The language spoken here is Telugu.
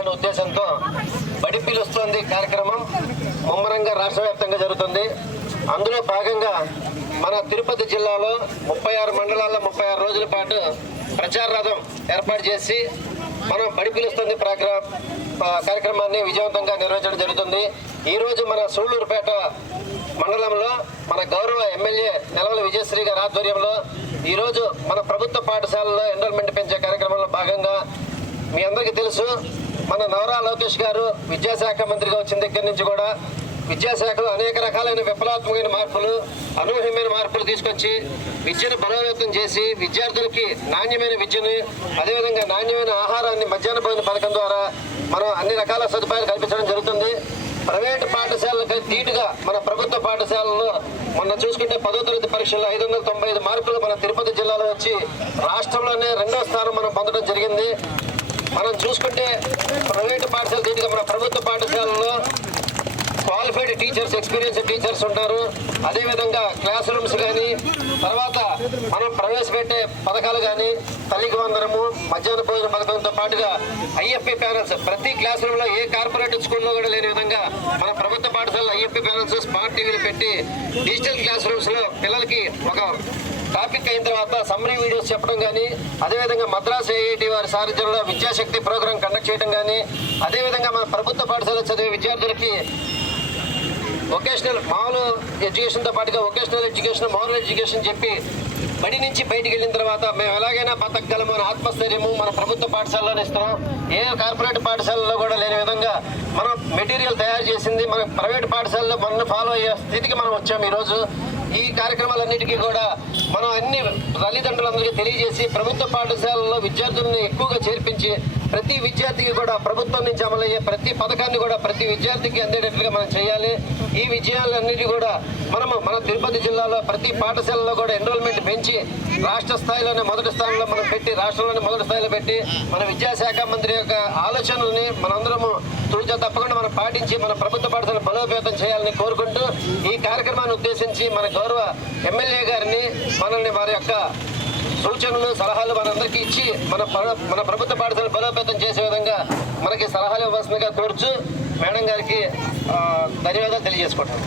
చేయాలనే ఉద్దేశంతో బడి పిలుస్తోంది కార్యక్రమం ముమ్మరంగా రాష్ట్ర వ్యాప్తంగా జరుగుతుంది. అందులో భాగంగా మన తిరుపతి జిల్లాలో 36 మండలాల్లో 36 రోజుల పాటు ప్రచార రథం ఏర్పాటు చేసి మనం బడి పిలుస్తుంది కార్యక్రమాన్ని విజయవంతంగా నిర్వహించడం జరుగుతుంది. ఈరోజు మన సూళ్లూరుపేట మండలంలో మన గౌరవ ఎమ్మెల్యే నెలవల విజయశ్రీ గారి ఆధ్వర్యంలో ఈరోజు మన ప్రభుత్వ పాఠశాలలో ఎన్రోల్మెంట్ పెంచే కార్యక్రమంలో భాగంగా మీ అందరికీ తెలుసు, మన నవరా లోకేష్ గారు విద్యాశాఖ మంత్రిగా వచ్చిన దగ్గర నుంచి కూడా విద్యాశాఖలో అనేక రకాలైన విప్లవాత్మకమైన మార్పులు, అనూహ్యమైన మార్పులు తీసుకొచ్చి విద్యను బలోపేతం చేసి విద్యార్థులకి నాణ్యమైన విద్యను, అదేవిధంగా నాణ్యమైన ఆహారాన్ని మధ్యాహ్న భోజన పథకం ద్వారా మనం అన్ని రకాల సదుపాయాలు కల్పించడం జరుగుతుంది. ప్రైవేటు పాఠశాలలకు ధీటుగా మన ప్రభుత్వ పాఠశాలలో మొన్న చూసుకుంటే 10వ తరగతి పరీక్షల్లో 595 మార్కులు మన తిరుపతి జిల్లాలో వచ్చి రాష్ట్రంలోనే 2వ స్థానం మనం పొందడం జరిగింది. మనం చూసుకుంటే ప్రైవేటు పాఠశాల ధీటుగా మన ప్రభుత్వ పాఠశాలలో క్వాలిఫైడ్ టీచర్స్, ఎక్స్పీరియన్స్ టీచర్స్ ఉంటారు. అదేవిధంగా క్లాస్ రూమ్స్ కానీ, తర్వాత మనం ప్రవేశపెట్టే పథకాలు కానీ, తల్లికి వందనము, మధ్యాహ్న భోజన పథకంతో పాటుగా ఐఎఫ్పి ప్యానల్స్ ప్రతి క్లాస్ రూమ్లో ఏ కార్పొరేట్ స్కూల్లో కూడా లేని విధంగా మన ప్రభుత్వ పాఠశాలలో ఐఎఫ్పి ప్యానల్స్, స్మార్ట్ టీవీలు పెట్టి డిజిటల్ క్లాస్ రూమ్స్లో పిల్లలకి ఒక టాపిక్ అయిన తర్వాత సమ్మరీ వీడియోస్ చెప్పడం కానీ, అదేవిధంగా మద్రాసు ఐఐటి వారి సారథ్యంలో విద్యాశక్తి ప్రోగ్రాం కండక్ట్ చేయడం కానీ, అదేవిధంగా మన ప్రభుత్వ పాఠశాలలో చదివే విద్యార్థులకి వొకేషనల్ మామూలు ఎడ్యుకేషన్తో పాటుగా వొకేషనల్ ఎడ్యుకేషన్, మోరల్ ఎడ్యుకేషన్ చెప్పి బడి నుంచి బయటికి వెళ్ళిన తర్వాత మేము ఎలాగైనా బతకగలము అనే ఆత్మస్థైర్యము మన ప్రభుత్వ పాఠశాలలోనే ఇస్తున్నాం. ఏ కార్పొరేట్ పాఠశాలలో కూడా లేని విధంగా మనం మెటీరియల్ తయారు చేసింది మన ప్రైవేట్ పాఠశాలలో మనం ఫాలో అయ్యే స్థితికి మనం వచ్చాము. ఈరోజు ఈ కార్యక్రమాలన్నిటికీ కూడా మనం అన్ని తల్లిదండ్రులందరికీ తెలియజేసి ప్రభుత్వ పాఠశాలలో విద్యార్థులను ఎక్కువగా చేర్పించి ప్రతి విద్యార్థికి కూడా ప్రభుత్వం నుంచి అమలయ్యే ప్రతి పథకాన్ని కూడా ప్రతి విద్యార్థికి అందేటట్లుగా మనం చేయాలి. ఈ విజయాలన్నిటి కూడా మనము మన తిరుపతి జిల్లాలో ప్రతి పాఠశాలలో కూడా ఎన్రోల్మెంట్ పెంచి రాష్ట్ర స్థాయిలోనే మొదటి స్థానంలో మనం పెట్టి, రాష్ట్రంలోనే మొదటి స్థాయిలో పెట్టి మన విద్యాశాఖ మంత్రి యొక్క ఆలోచనల్ని మనందరము తూచా తప్పకుండా మనం పాటించి మన ప్రభుత్వ పాఠశాలను బలోపేతం చేయాలని కోరుకుంటూ ఈ కార్యక్రమాన్ని ఉద్దేశించి మన గౌరవ ఎమ్మెల్యే గారిని మనల్ని వారి యొక్క సూచనలు, సలహాలు మనందరికీ ఇచ్చి మన ప్రభుత్వ పాఠశాలను బలోపేతం చేసే విధంగా మనకి సలహాలు ఇవ్వాల్సిందిగా కోరుచు మేడం గారికి ధన్యవాదాలు తెలియజేసుకుంటాం.